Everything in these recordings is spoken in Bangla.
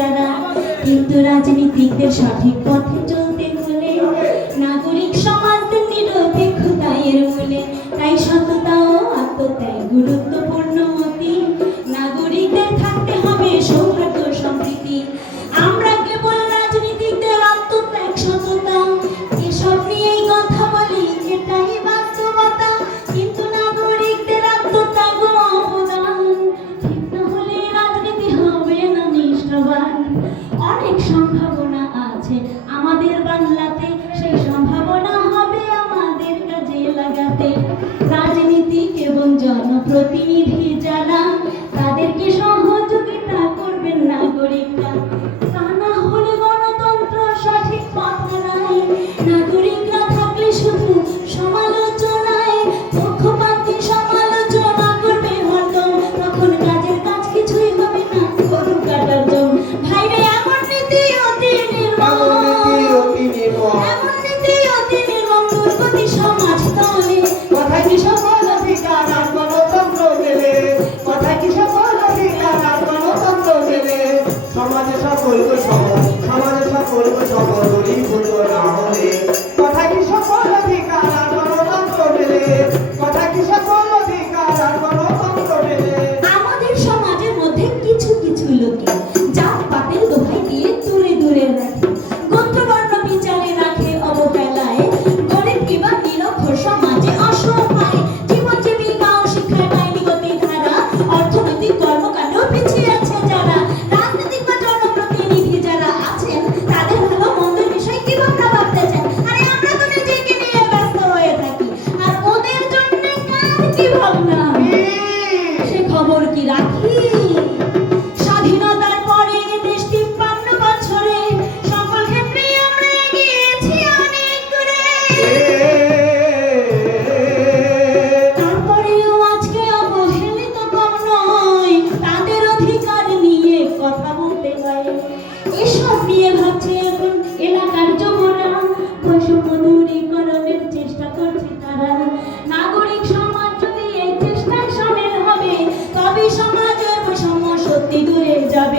জানা কিন্তু রাজনীতিকদের সঠিক পথে রাজনীতিক এবং জনপ্রতিনিধি যারা তাদেরকে সব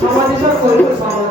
সমাজে সব করব সমাজ